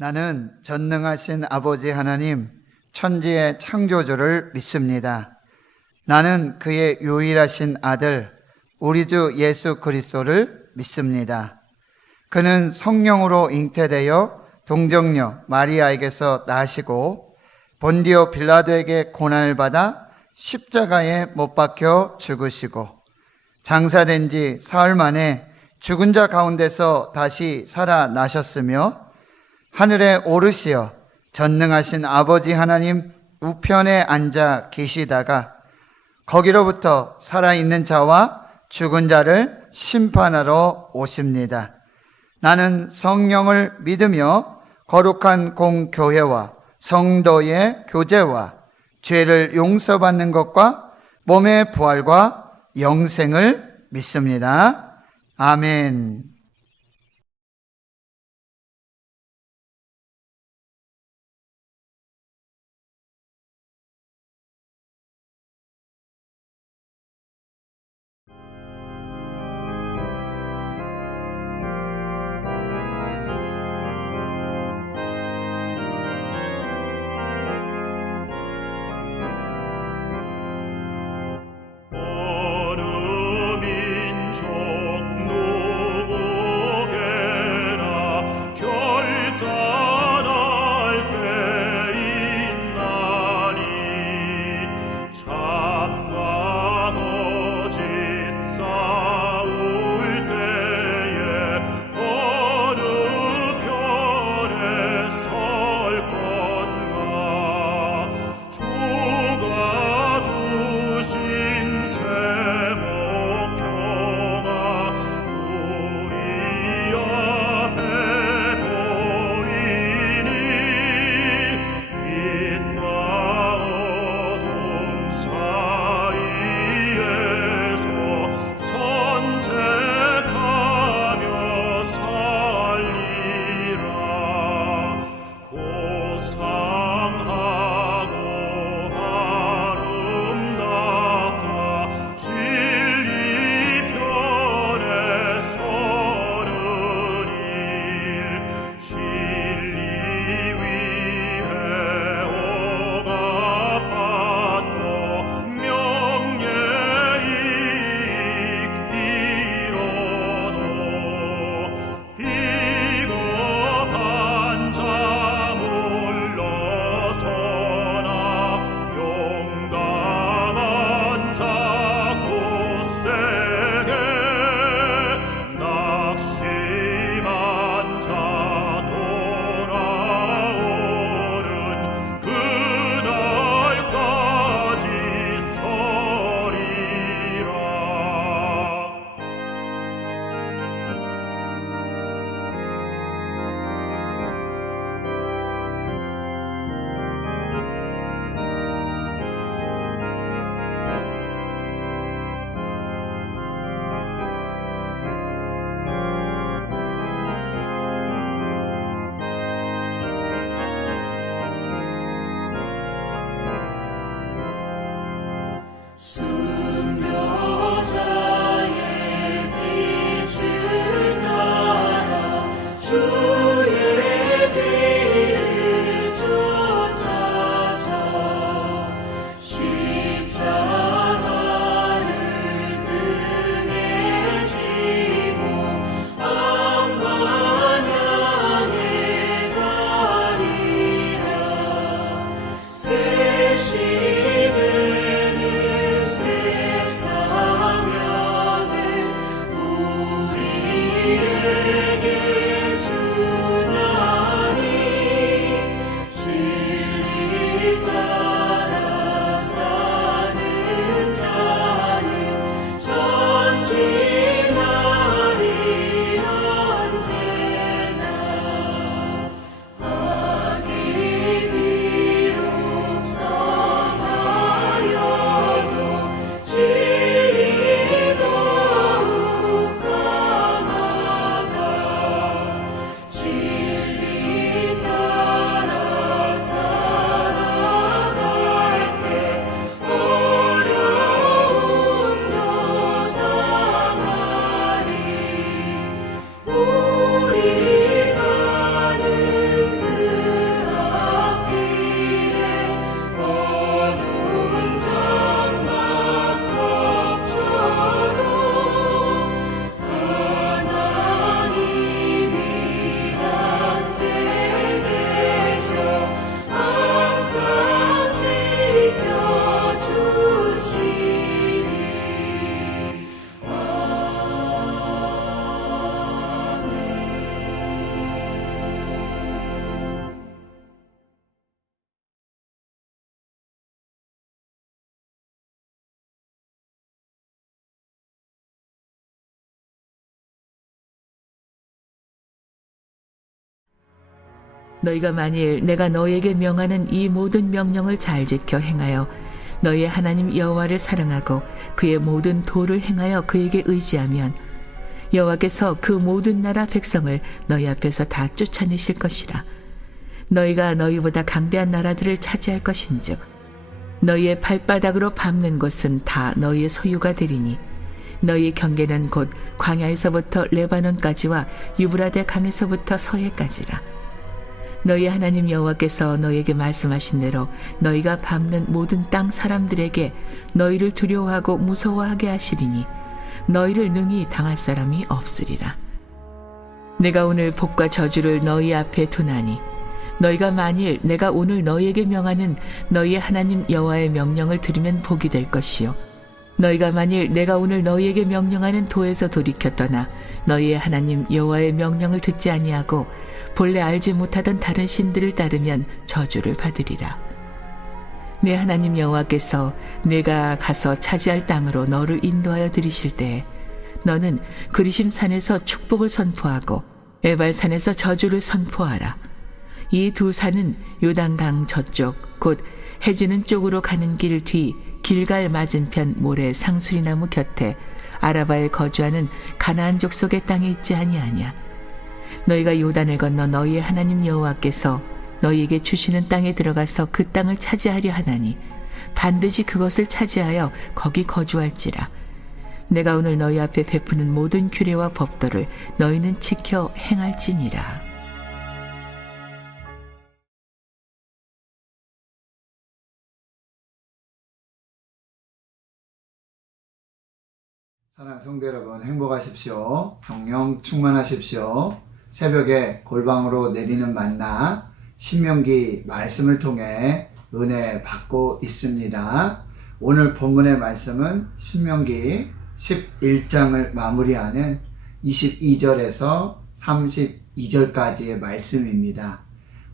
나는 전능하신 아버지 하나님, 천지의 창조주를 믿습니다. 나는 그의 유일하신 아들, 우리 주 예수 그리스도를 믿습니다. 그는 성령으로 잉태되어 동정녀 마리아에게서 나시고 본디오 빌라도에게 고난을 받아 십자가에 못 박혀 죽으시고 장사된 지 사흘 만에 죽은 자 가운데서 다시 살아나셨으며 하늘에 오르시어 전능하신 아버지 하나님 우편에 앉아 계시다가 거기로부터 살아있는 자와 죽은 자를 심판하러 오십니다. 나는 성령을 믿으며 거룩한 공교회와 성도의 교제와 죄를 용서받는 것과 몸의 부활과 영생을 믿습니다. 아멘. 어느 민족 누구 너희가 만일 내가 너희에게 명하는 이 모든 명령을 잘 지켜 행하여 너희의 하나님 여호와를 사랑하고 그의 모든 도를 행하여 그에게 의지하면 여호와께서 그 모든 나라 백성을 너희 앞에서 다 쫓아내실 것이라. 너희가 너희보다 강대한 나라들을 차지할 것인즉 너희의 발바닥으로 밟는 곳은 다 너희의 소유가 되리니 너희의 경계는 곧 광야에서부터 레바논까지와 유브라데 강에서부터 서해까지라. 너희 하나님 여호와께서 너희에게 말씀하신 대로 너희가 밟는 모든 땅 사람들에게 너희를 두려워하고 무서워하게 하시리니 너희를 능히 당할 사람이 없으리라. 내가 오늘 복과 저주를 너희 앞에 두나니 너희가 만일 내가 오늘 너희에게 명하는 너희의 하나님 여호와의 명령을 들으면 복이 될 것이요 너희가 만일 내가 오늘 너희에게 명령하는 도에서 돌이켜 떠나 너희의 하나님 여호와의 명령을 듣지 아니하고 본래 알지 못하던 다른 신들을 따르면 저주를 받으리라. 내 하나님 여호와께서 내가 가서 차지할 땅으로 너를 인도하여 들이실 때에 너는 그리심 산에서 축복을 선포하고 에발 산에서 저주를 선포하라. 이 두 산은 요단강 저쪽 곧 해지는 쪽으로 가는 길 뒤 길갈 맞은편 모래 상수리나무 곁에 아라바에 거주하는 가나안 족속의 땅에 있지 아니하냐. 너희가 요단을 건너 너희의 하나님 여호와께서 너희에게 주시는 땅에 들어가서 그 땅을 차지하려 하나니 반드시 그것을 차지하여 거기 거주할지라. 내가 오늘 너희 앞에 베푸는 모든 규례와 법도를 너희는 지켜 행할지니라. 사랑하는 성도 여러분, 행복하십시오. 성령 충만하십시오. 새벽에 골방으로 내리는 만나 신명기 말씀을 통해 은혜 받고 있습니다. 오늘 본문의 말씀은 신명기 11장을 마무리하는 22절에서 32절까지의 말씀입니다.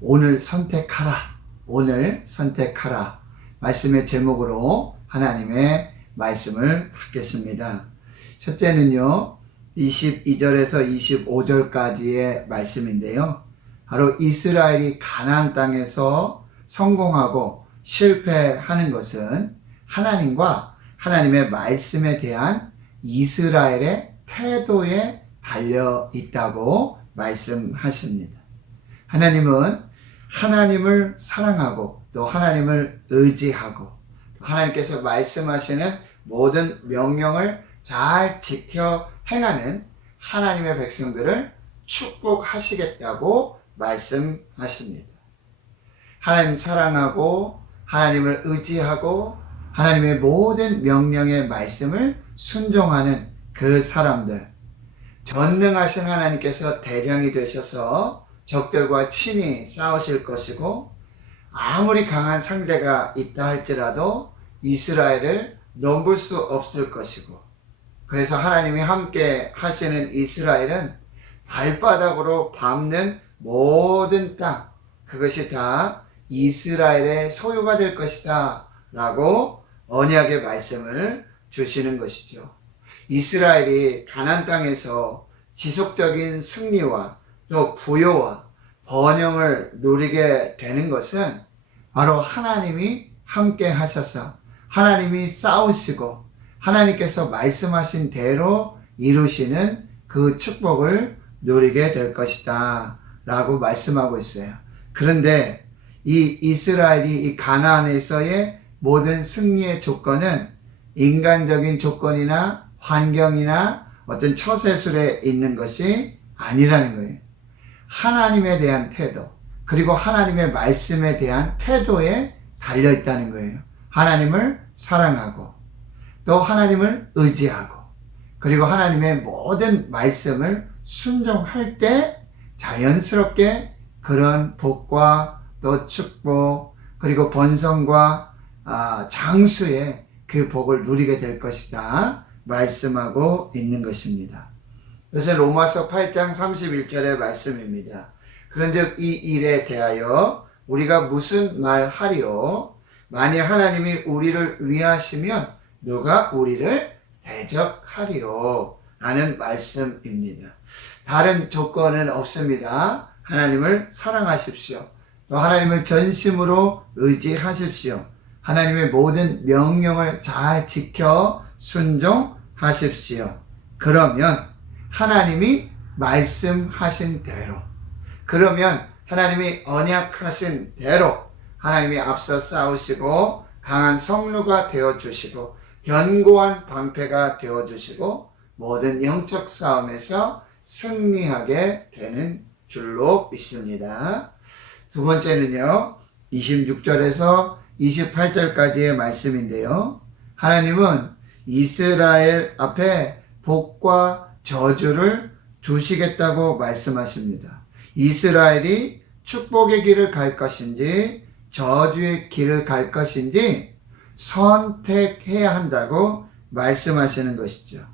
오늘 선택하라. 오늘 선택하라. 말씀의 제목으로 하나님의 말씀을 갖겠습니다. 첫째는요, 22절에서 25절까지의 말씀인데요. 바로 이스라엘이 가나안 땅에서 성공하고 실패하는 것은 하나님과 하나님의 말씀에 대한 이스라엘의 태도에 달려 있다고 말씀하십니다. 하나님은 하나님을 사랑하고 또 하나님을 의지하고 하나님께서 말씀하시는 모든 명령을 잘 지켜 행하는 하나님의 백성들을 축복하시겠다고 말씀하십니다. 하나님 사랑하고 하나님을 의지하고 하나님의 모든 명령의 말씀을 순종하는 그 사람들, 전능하신 하나님께서 대장이 되셔서 적들과 친히 싸우실 것이고 아무리 강한 상대가 있다 할지라도 이스라엘을 넘볼 수 없을 것이고, 그래서 하나님이 함께 하시는 이스라엘은 발바닥으로 밟는 모든 땅, 그것이 다 이스라엘의 소유가 될 것이다 라고 언약의 말씀을 주시는 것이죠. 이스라엘이 가나안 땅에서 지속적인 승리와 또 부요와 번영을 누리게 되는 것은 바로 하나님이 함께 하셔서 하나님이 싸우시고 하나님께서 말씀하신 대로 이루시는 그 축복을 누리게 될 것이다 라고 말씀하고 있어요. 그런데 이 이스라엘이 이 가나안에서의 모든 승리의 조건은 인간적인 조건이나 환경이나 어떤 처세술에 있는 것이 아니라는 거예요. 하나님에 대한 태도, 그리고 하나님의 말씀에 대한 태도에 달려 있다는 거예요. 하나님을 사랑하고 또 하나님을 의지하고 그리고 하나님의 모든 말씀을 순종할 때 자연스럽게 그런 복과 또 축복 그리고 번성과 장수의 그 복을 누리게 될 것이다 말씀하고 있는 것입니다. 그래서 로마서 8장 31절의 말씀입니다. 그런즉 이 일에 대하여 우리가 무슨 말하리요? 만일 하나님이 우리를 위하시면 누가 우리를 대적하리요? 라는 말씀입니다. 다른 조건은 없습니다. 하나님을 사랑하십시오. 또 하나님을 전심으로 의지하십시오. 하나님의 모든 명령을 잘 지켜 순종하십시오. 그러면 하나님이 말씀하신 대로, 그러면 하나님이 언약하신 대로 하나님이 앞서 싸우시고 강한 성루가 되어주시고 견고한 방패가 되어주시고 모든 영적 싸움에서 승리하게 되는 줄로 믿습니다. 두 번째는요, 26절에서 28절까지의 말씀인데요. 하나님은 이스라엘 앞에 복과 저주를 두시겠다고 말씀하십니다. 이스라엘이 축복의 길을 갈 것인지 저주의 길을 갈 것인지 선택해야 한다고 말씀하시는 것이죠.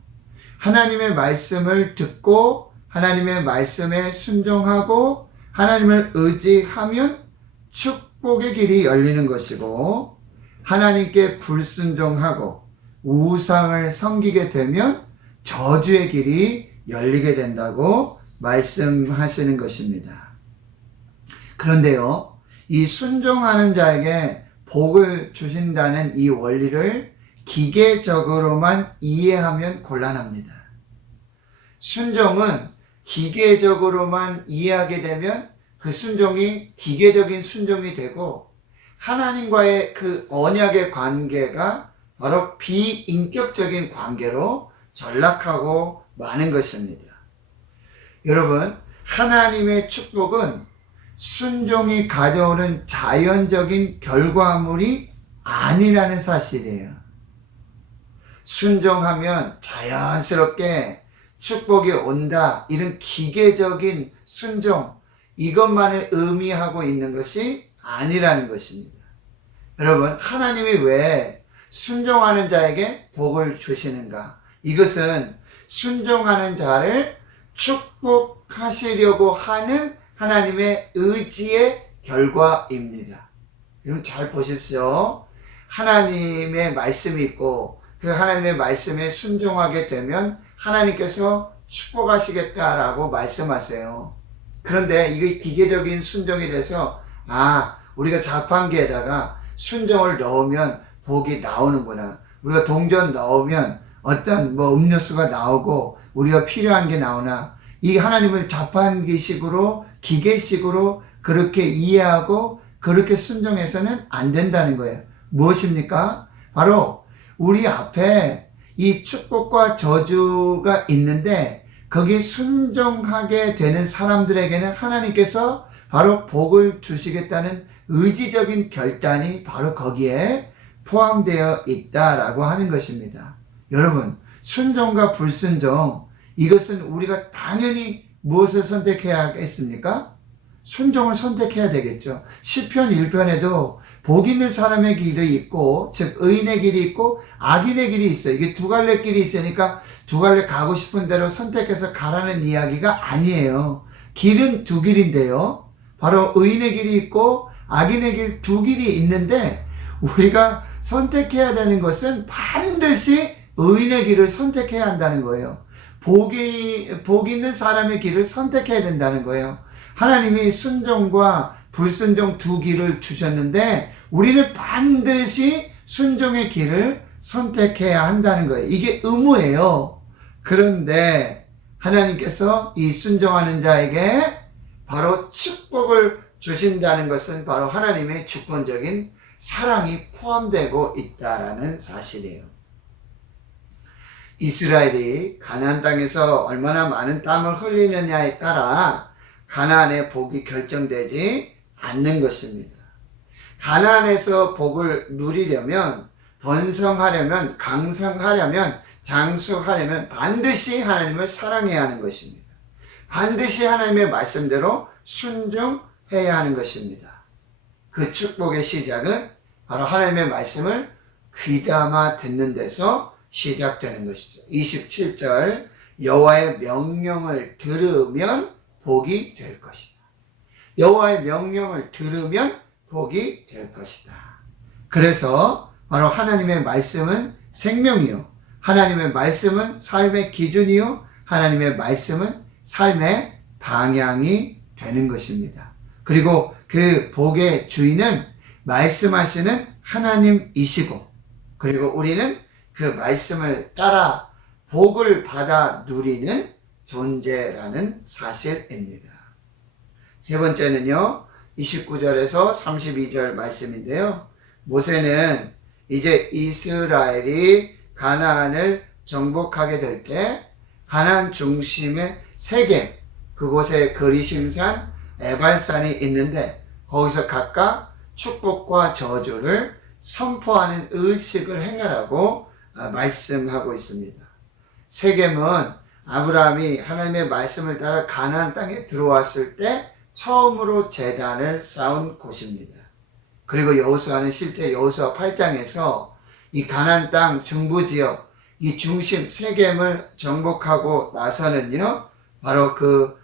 하나님의 말씀을 듣고 하나님의 말씀에 순종하고 하나님을 의지하면 축복의 길이 열리는 것이고, 하나님께 불순종하고 우상을 섬기게 되면 저주의 길이 열리게 된다고 말씀하시는 것입니다. 그런데요, 이 순종하는 자에게 복을 주신다는 이 원리를 기계적으로만 이해하면 곤란합니다. 순종은 기계적으로만 이해하게 되면 그 순종이 기계적인 순종이 되고, 하나님과의 그 언약의 관계가 바로 비인격적인 관계로 전락하고 마는 것입니다. 여러분, 하나님의 축복은 순종이 가져오는 자연적인 결과물이 아니라는 사실이에요. 순종하면 자연스럽게 축복이 온다, 이런 기계적인 순종, 이것만을 의미하고 있는 것이 아니라는 것입니다. 여러분, 하나님이 왜 순종하는 자에게 복을 주시는가? 이것은 순종하는 자를 축복하시려고 하는 하나님의 의지의 결과입니다. 여러분 잘 보십시오. 하나님의 말씀이 있고 그 하나님의 말씀에 순종하게 되면 하나님께서 축복하시겠다라고 말씀하세요. 그런데 이게 기계적인 순종이 돼서 우리가 자판기에다가 순종을 넣으면 복이 나오는구나. 우리가 동전 넣으면 어떤 음료수가 나오고 우리가 필요한 게 나오나, 이 하나님을 자판기식으로 기계식으로 그렇게 이해하고 그렇게 순종해서는 안 된다는 거예요. 무엇입니까? 바로 우리 앞에 이 축복과 저주가 있는데 거기에 순종하게 되는 사람들에게는 하나님께서 바로 복을 주시겠다는 의지적인 결단이 바로 거기에 포함되어 있다라고 하는 것입니다. 여러분, 순종과 불순종, 이것은 우리가 당연히 무엇을 선택해야 하겠습니까? 순종을 선택해야 되겠죠. 시편 1편에도 복 있는 사람의 길이 있고, 즉 의인의 길이 있고 악인의 길이 있어요. 이게 두 갈래 길이 있으니까 두 갈래 가고 싶은 대로 선택해서 가라는 이야기가 아니에요. 길은 두 길인데요, 바로 의인의 길이 있고 악인의 길, 두 길이 있는데 우리가 선택해야 되는 것은 반드시 의인의 길을 선택해야 한다는 거예요. 복 있는 사람의 길을 선택해야 된다는 거예요. 하나님이 순종과 불순종 두 길을 주셨는데 우리는 반드시 순종의 길을 선택해야 한다는 거예요. 이게 의무예요. 그런데 하나님께서 이 순종하는 자에게 바로 축복을 주신다는 것은 바로 하나님의 주권적인 사랑이 포함되고 있다라는 사실이에요. 이스라엘이 가나안 땅에서 얼마나 많은 땀을 흘리느냐에 따라 가나안의 복이 결정되지 않는 것입니다. 가나안에서 복을 누리려면, 번성하려면, 강성하려면, 장수하려면 반드시 하나님을 사랑해야 하는 것입니다. 반드시 하나님의 말씀대로 순종해야 하는 것입니다. 그 축복의 시작은 바로 하나님의 말씀을 귀담아 듣는 데서 시작되는 것이죠. 27절, 여호와의 명령을 들으면 복이 될 것이다. 여호와의 명령을 들으면 복이 될 것이다. 그래서 바로 하나님의 말씀은 생명이요, 하나님의 말씀은 삶의 기준이요, 하나님의 말씀은 삶의 방향이 되는 것입니다. 그리고 그 복의 주인은 말씀하시는 하나님이시고, 그리고 우리는 그 말씀을 따라 복을 받아 누리는 존재라는 사실입니다. 세 번째는요, 29절에서 32절 말씀인데요. 모세는 이제 이스라엘이 가나안을 정복하게 될 때 가나안 중심의 세겜, 그곳에 그리심산, 에발산이 있는데 거기서 각각 축복과 저주를 선포하는 의식을 행하라고 말씀하고 있습니다. 세겜은 아브라함이 하나님의 말씀을 따라 가나안 땅에 들어왔을 때 처음으로 제단을 쌓은 곳입니다. 그리고 여호수아는 실제 여호수아 8장에서 이 가나안 땅 중부 지역, 이 중심 세겜을 정복하고 나서는요, 바로 그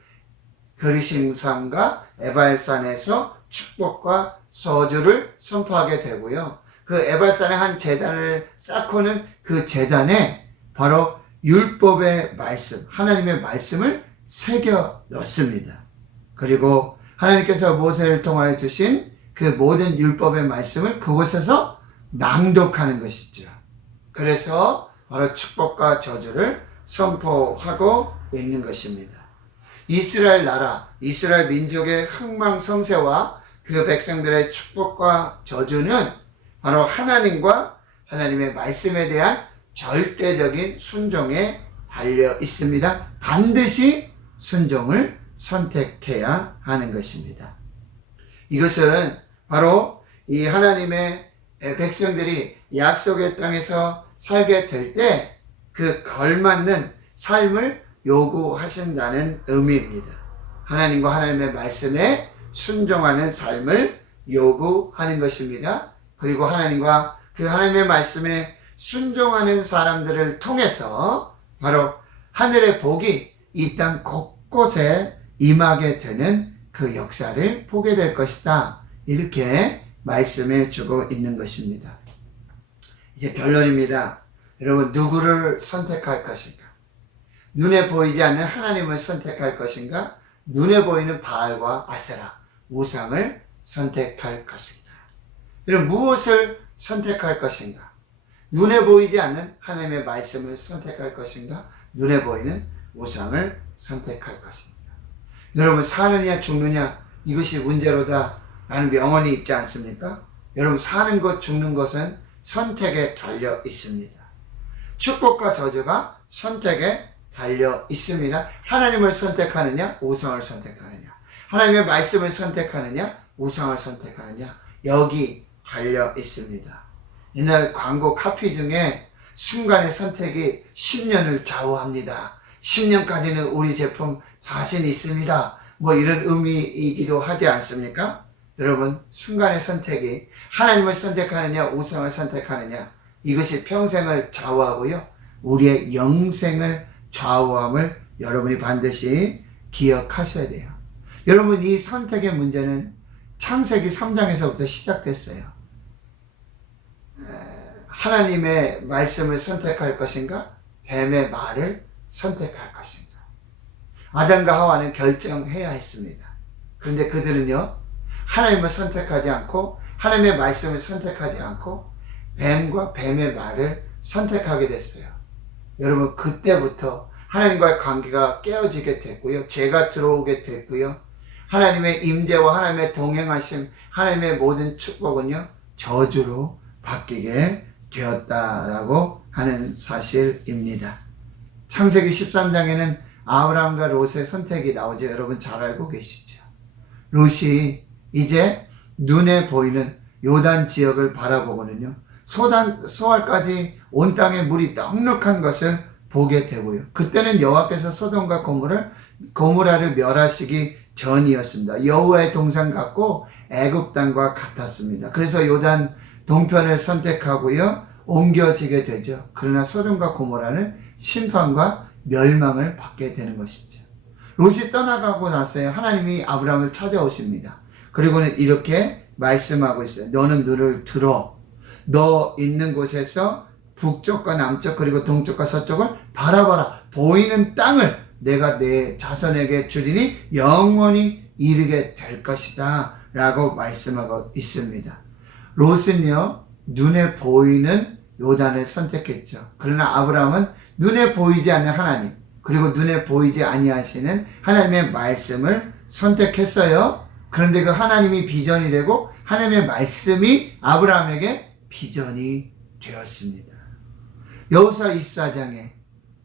그리심산과 에발산에서 축복과 저주를 선포하게 되고요. 그 에발산에 한 제단을 쌓고는 그 제단에 바로 율법의 말씀, 하나님의 말씀을 새겨 넣습니다. 그리고 하나님께서 모세를 통하여 주신 그 모든 율법의 말씀을 그곳에서 낭독하는 것이죠. 그래서 바로 축복과 저주를 선포하고 있는 것입니다. 이스라엘 나라, 이스라엘 민족의 흥망성쇠와 그 백성들의 축복과 저주는 바로 하나님과 하나님의 말씀에 대한 절대적인 순종에 달려 있습니다. 반드시 순종을 선택해야 하는 것입니다. 이것은 바로 이 하나님의 백성들이 약속의 땅에서 살게 될 때 그 걸맞는 삶을 요구하신다는 의미입니다. 하나님과 하나님의 말씀에 순종하는 삶을 요구하는 것입니다. 그리고 하나님과 그 하나님의 말씀에 순종하는 사람들을 통해서 바로 하늘의 복이 이 땅 곳곳에 임하게 되는 그 역사를 보게 될 것이다. 이렇게 말씀해 주고 있는 것입니다. 이제 결론입니다. 여러분, 누구를 선택할 것인가? 눈에 보이지 않는 하나님을 선택할 것인가? 눈에 보이는 바알과 아세라, 우상을 선택할 것인가? 여러분, 무엇을 선택할 것인가? 눈에 보이지 않는 하나님의 말씀을 선택할 것인가? 눈에 보이는 우상을 선택할 것인가? 여러분, 사느냐 죽느냐 이것이 문제로다 라는 명언이 있지 않습니까? 여러분, 사는 것 죽는 것은 선택에 달려 있습니다. 축복과 저주가 선택에 달려 있습니다. 하나님을 선택하느냐 우상을 선택하느냐, 하나님의 말씀을 선택하느냐 우상을 선택하느냐, 여기 달려 있습니다. 옛날 광고 카피 중에 순간의 선택이 10년을 좌우합니다. 10년까지는 우리 제품 자신 있습니다. 뭐 이런 의미이기도 하지 않습니까? 여러분, 순간의 선택이 하나님을 선택하느냐 우상을 선택하느냐, 이것이 평생을 좌우하고요, 우리의 영생을 좌우함을 여러분이 반드시 기억하셔야 돼요. 여러분, 이 선택의 문제는 창세기 3장에서부터 시작됐어요. 하나님의 말씀을 선택할 것인가? 뱀의 말을 선택할 것인가? 아담과 하와는 결정해야 했습니다. 그런데 그들은요, 하나님을 선택하지 않고 하나님의 말씀을 선택하지 않고 뱀과 뱀의 말을 선택하게 됐어요. 여러분, 그때부터 하나님과의 관계가 깨어지게 됐고요, 죄가 들어오게 됐고요, 하나님의 임재와 하나님의 동행하심, 하나님의 모든 축복은요 저주로 바뀌게 되었다라고 하는 사실입니다. 창세기 13장에는 아브라함과 롯의 선택이 나오죠. 여러분 잘 알고 계시죠? 롯이 이제 눈에 보이는 요단 지역을 바라보고는요, 소알까지 온 땅에 물이 넉넉한 것을 보게 되고요, 그때는 여호와께서 소돔과 고모라를 멸하시기 전이었습니다. 여호와의 동산 같고 애굽 땅과 같았습니다. 그래서 요단 동편을 선택하고요 옮겨지게 되죠. 그러나 소돔과 고모라는 심판과 멸망을 받게 되는 것이죠. 롯이 떠나가고 나서요, 하나님이 아브라함을 찾아오십니다. 그리고는 이렇게 말씀하고 있어요. 너는 눈을 들어 너 있는 곳에서 북쪽과 남쪽 그리고 동쪽과 서쪽을 바라봐라. 보이는 땅을 내가 내 자손에게 주리니 영원히 이르게 될 것이다 라고 말씀하고 있습니다. 롯은요 눈에 보이는 요단을 선택했죠. 그러나 아브라함은 눈에 보이지 않는 하나님, 그리고 눈에 보이지 아니하시는 하나님의 말씀을 선택했어요. 그런데 그 하나님이 비전이 되고 하나님의 말씀이 아브라함에게 비전이 되었습니다. 여호수아 24장에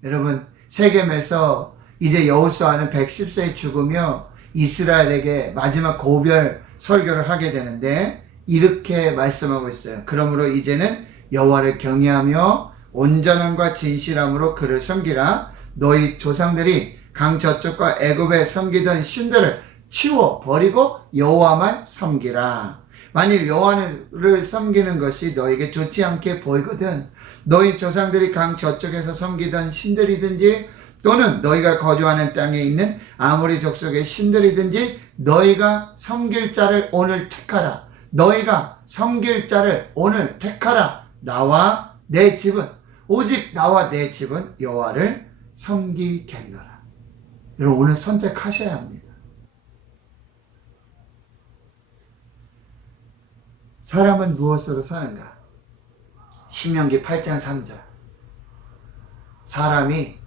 여러분 세겜에서 이제 여호수아는 110세에 죽으며 이스라엘에게 마지막 고별 설교를 하게 되는데 이렇게 말씀하고 있어요. 그러므로 이제는 여호와를 경외하며 온전함과 진실함으로 그를 섬기라. 너희 조상들이 강 저쪽과 애굽에 섬기던 신들을 치워 버리고 여호와만 섬기라. 만일 여호와를 섬기는 것이 너에게 좋지 않게 보이거든 너희 조상들이 강 저쪽에서 섬기던 신들이든지 또는 너희가 거주하는 땅에 있는 아모리 족속의 신들이든지 너희가 섬길 자를 오늘 택하라. 너희가 섬길 자를 오늘 택하라. 나와 내 집은 오직 나와 내 집은 여호와를 섬기겠노라. 여러분 오늘 선택하셔야 합니다. 사람은 무엇으로 사는가? 신명기 8장 3절 사람이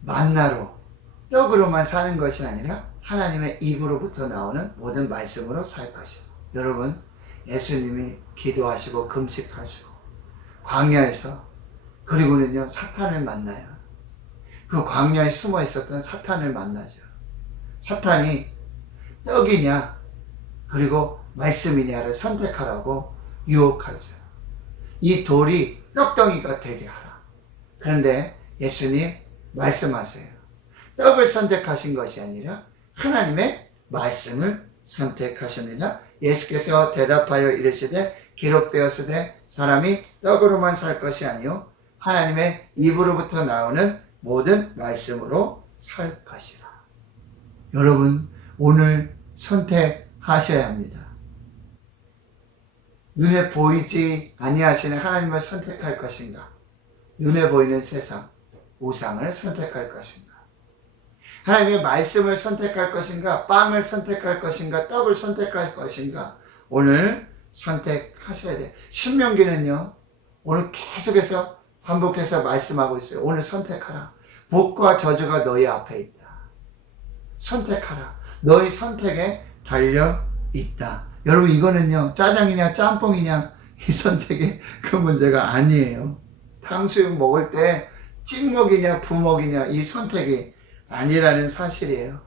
만나로 떡으로만 사는 것이 아니라 하나님의 입으로부터 나오는 모든 말씀으로 살 것이요. 여러분 예수님이 기도하시고 금식하시고 광야에서 그리고는요 사탄을 만나요. 그 광야에 숨어 있었던 사탄을 만나죠. 사탄이 떡이냐 그리고 말씀이냐를 선택하라고 유혹하죠. 이 돌이 떡덩이가 되게 하라. 그런데 예수님 말씀하세요. 떡을 선택하신 것이 아니라 하나님의 말씀을 선택하십니다. 예수께서 대답하여 이르시되 기록되었으되 사람이 떡으로만 살 것이 아니요 하나님의 입으로부터 나오는 모든 말씀으로 살 것이라. 여러분 오늘 선택하셔야 합니다. 눈에 보이지 아니하시는 하나님을 선택할 것인가? 눈에 보이는 세상, 우상을 선택할 것인가? 하나님의 말씀을 선택할 것인가? 빵을 선택할 것인가? 떡을 선택할 것인가? 오늘 선택하셔야 돼요. 신명기는요, 오늘 계속해서 반복해서 말씀하고 있어요. 오늘 선택하라. 복과 저주가 너희 앞에 있다. 선택하라. 너희 선택에 달려 있다. 여러분 이거는요, 짜장이냐 짬뽕이냐 이 선택의 그 문제가 아니에요. 탕수육 먹을 때 찍먹이냐 부먹이냐 이 선택이 아니라는 사실이에요.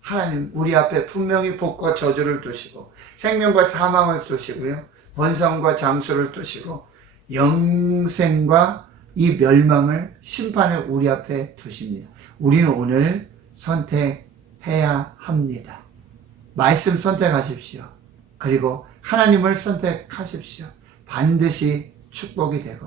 하나님 우리 앞에 분명히 복과 저주를 두시고 생명과 사망을 두시고요, 번성과 장수를 두시고 영생과 이 멸망을 심판을 우리 앞에 두십니다. 우리는 오늘 선택해야 합니다. 말씀 선택하십시오. 그리고 하나님을 선택하십시오. 반드시 축복이 되고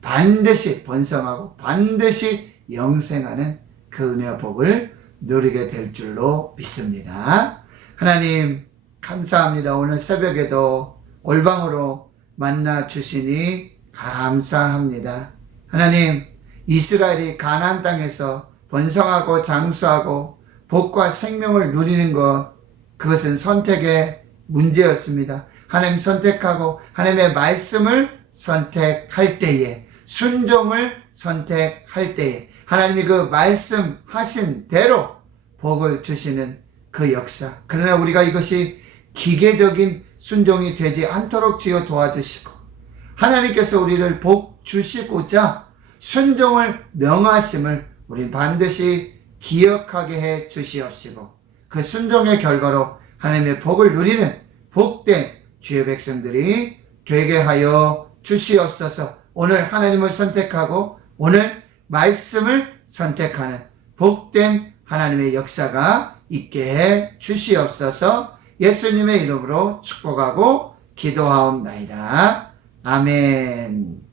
반드시 번성하고 반드시 영생하는 그 은혜와 복을 누리게 될 줄로 믿습니다. 하나님 감사합니다. 오늘 새벽에도 올방으로 만나 주시니 감사합니다. 하나님 이스라엘이 가나안 땅에서 번성하고 장수하고 복과 생명을 누리는 것, 그것은 선택의 문제였습니다. 하나님 선택하고 하나님의 말씀을 선택할 때에, 순종을 선택할 때에 하나님이 그 말씀하신 대로 복을 주시는 그 역사. 그러나 우리가 이것이 기계적인 순종이 되지 않도록 주여 도와주시고 하나님께서 우리를 복 주시고자 순종을 명하심을 우린 반드시 기억하게 해 주시옵시고 그 순종의 결과로 하나님의 복을 누리는 복된 주의 백성들이 되게 하여 주시옵소서. 오늘 하나님을 선택하고 오늘 말씀을 선택하는 복된 하나님의 역사가 있게 해 주시옵소서. 예수님의 이름으로 축복하고 기도하옵나이다. 아멘.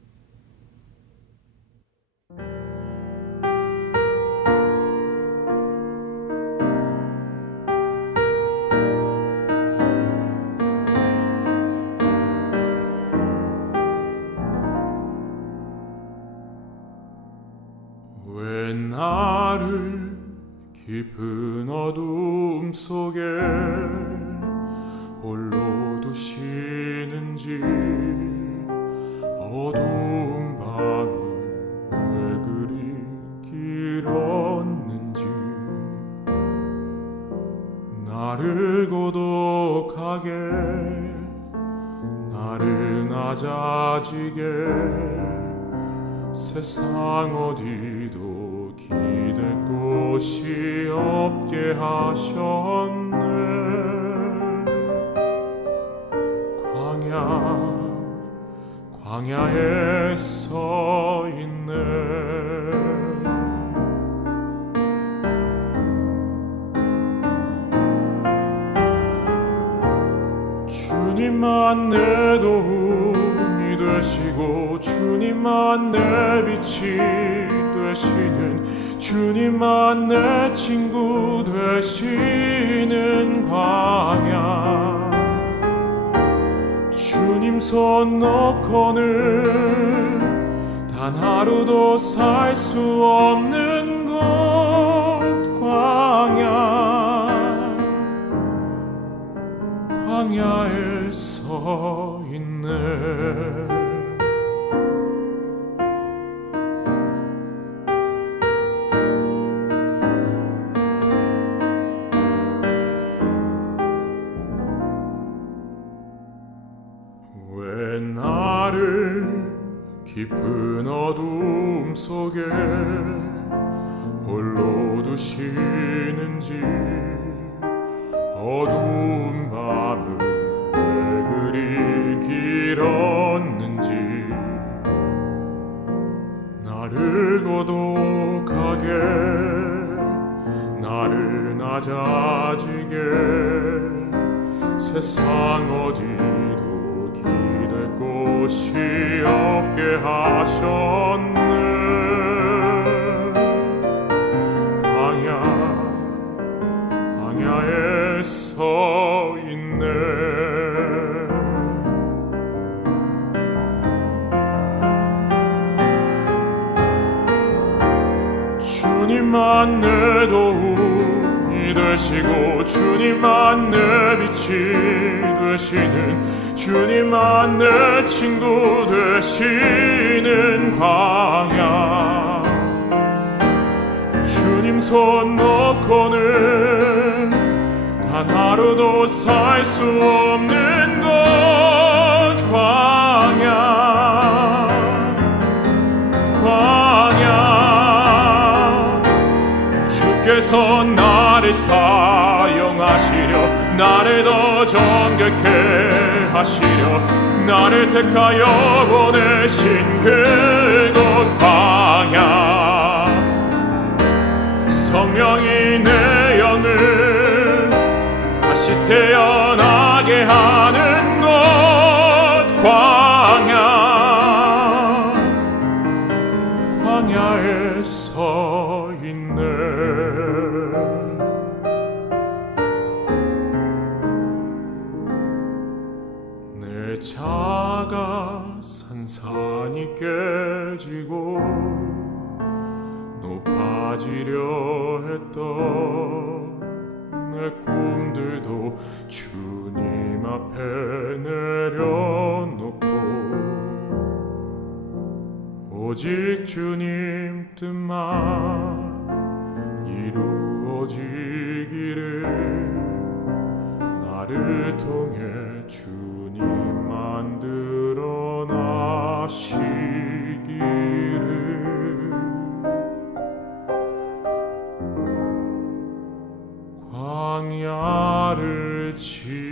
왜 나를 깊은 어둠 속에 홀로 두시는지, 어두운 밤은 왜 그리 길었는지, 나를 고독하게, 나를 낮아지게, 세상 어디도 기댈 곳이 없게 하셨네. 광야에 서 있네. 주님만 내 도움이 되시고, 주님만 내 빛이 되시는, 주님만 내 친구 되시는 광야. 주님 손 놓고는 단 하루도 살 수 없는 곳, 광야에 서 있네. 왜 나를 깊은 어둠 속에 홀로 두시는지, 어두운 밤은 왜 그리 길었는지, 나를 고독하게, 나를 낮아지게, 세상 어디도 기댈 곳이 없게 하셨네. 광야에 서 있네. 주님만 내 도움이 되시고, 주님만 내 빛이 되시는, 주님만 내 친구 되시는 광야. 주님 손 놓고는 단 하루도 살 수 없는 곳, 광야. 주께서 나를 사용하시려, 나를 더 정결케 하시려, 나를 택하여 보내신 그곳 광야. 성령이 내 영을 다시 태어나게 하는 곳, 광야에 서 있네. 내 자가 산산이 깨지고 높아지려 했던 내 꿈들도 주님 앞에 내려놓고, 오직 주님 뜻만 이루어지기를, 나를 통해 주님 만들어 나시기를. 광야를 지